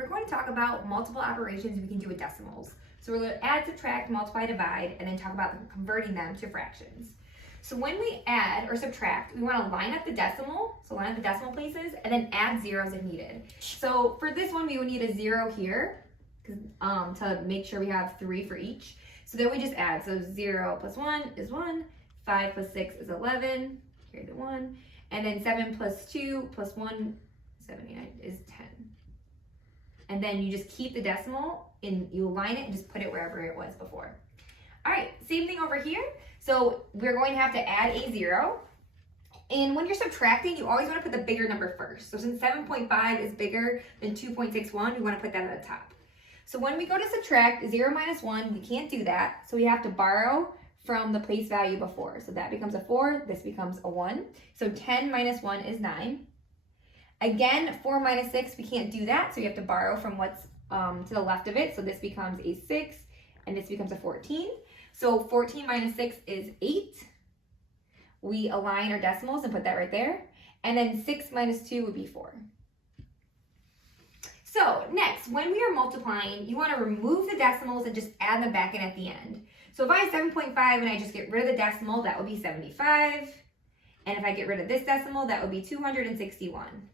we're going to talk about multiple operations we can do with decimals. So we're going to add, subtract, multiply, divide, and then talk about converting them to fractions. So when we add or subtract, we want to line up the decimal, so line up the decimal places, and then add zeros if needed. So for this one, we would need a 0 here to make sure we have 3 for each. So then we just add, so 0 plus 1 is 1, 5 plus 6 is 11, here's the 1, and then 7 plus 2 plus 1, 79 is 10. And then you just keep the decimal and you align it and just put it wherever it was before. All right, same thing over here. So we're going to have to add a 0. And when you're subtracting, you always want to put the bigger number first. So since 7.5 is bigger than 2.61, we want to put that at the top. So when we go to subtract 0 minus 1, we can't do that. So we have to borrow from the place value before. So that becomes a 4, this becomes a 1. So 10 minus 1 is 9. Again, 4 minus 6, we can't do that. So you have to borrow from what's to the left of it. So this becomes a 6 and this becomes a 14. So 14 minus 6 is 8. We align our decimals and put that right there. And then 6 minus 2 would be 4. So next, when we are multiplying, you want to remove the decimals and just add them back in at the end. So if I have 7.5 and I just get rid of the decimal, that would be 75. And if I get rid of this decimal, that would be 261.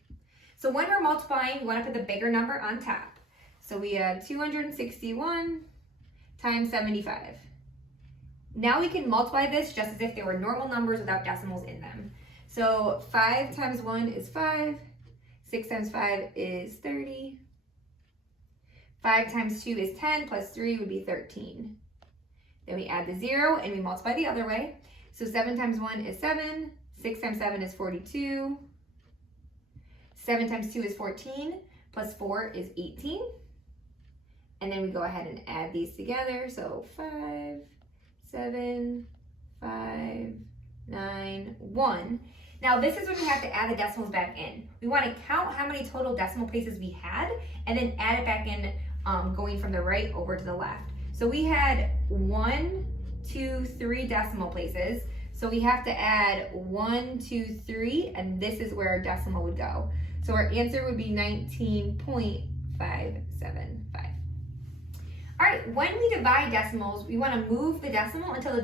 So when we're multiplying, we want to put the bigger number on top. So we have 261 times 75. Now we can multiply this just as if they were normal numbers without decimals in them. So 5 times 1 is 5. 6 times 5 is 30. 5 times 2 is 10, plus 3 would be 13. Then we add the 0 and we multiply the other way. So 7 times 1 is 7. 6 times 7 is 42. 7 times 2 is 14, plus 4 is 18. And then we go ahead and add these together. So 5, 7, 5, 9, 1. Now this is when we have to add the decimals back in. We want to count how many total decimal places we had and then add it back in going from the right over to the left. So we had 1, 2, 3 decimal places. So we have to add 1, 2, 3, and this is where our decimal would go. So our answer would be 19.575. All right, when we divide decimals, we want to move the decimal until the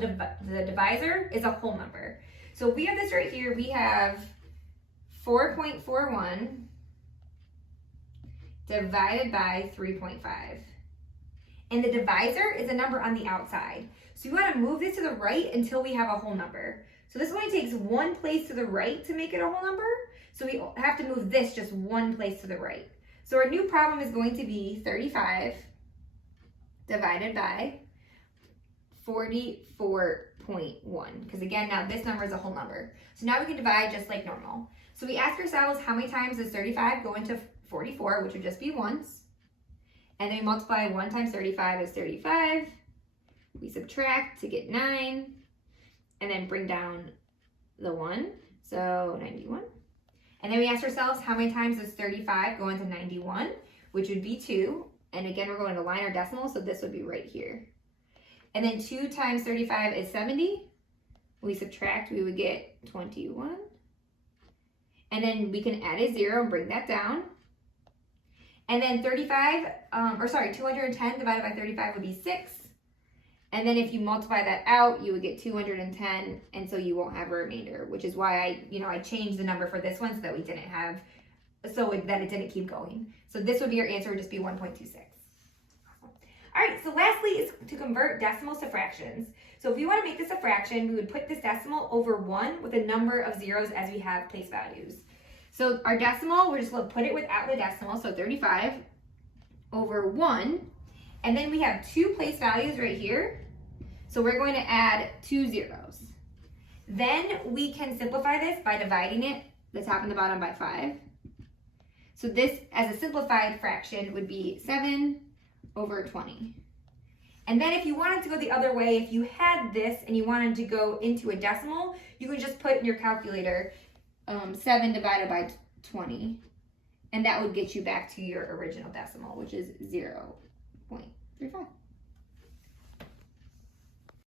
divisor is a whole number. So if we have this right here, we have 4.41 divided by 3.5. And the divisor is a number on the outside. So we want to move this to the right until we have a whole number. So this only takes one place to the right to make it a whole number. So we have to move this just one place to the right. So our new problem is going to be 35 divided by 44.1. Because again, now this number is a whole number. So now we can divide just like normal. So we ask ourselves, how many times does 35 go into 44, which would just be once. And then we multiply 1 times 35 is 35. We subtract to get 9. And then bring down the 1. So 91. And then we ask ourselves, how many times does 35 go into 91, which would be 2. And again, we're going to line our decimals, so this would be right here. And then 2 times 35 is 70. We subtract, we would get 21. And then we can add a 0 and bring that down. And then 210 divided by 35 would be 6. And then if you multiply that out, you would get 210, and so you won't have a remainder, which is why I changed the number for this one so that we didn't have, that it didn't keep going. So this would be your answer, would just be 1.26. All right, so lastly is to convert decimals to fractions. So if you want to make this a fraction, we would put this decimal over 1 with a number of zeros as we have place values. So our decimal, we're just going to put it without the decimal, so 35 over 1. And then we have 2 place values right here. So we're going to add 2 zeros. Then we can simplify this by dividing it, the top and the bottom, by 5. So this, as a simplified fraction, would be 7 over 20. And then if you wanted to go the other way, if you had this and you wanted to go into a decimal, you could just put in your calculator 7 divided by 20. And that would get you back to your original decimal, which is 0.35.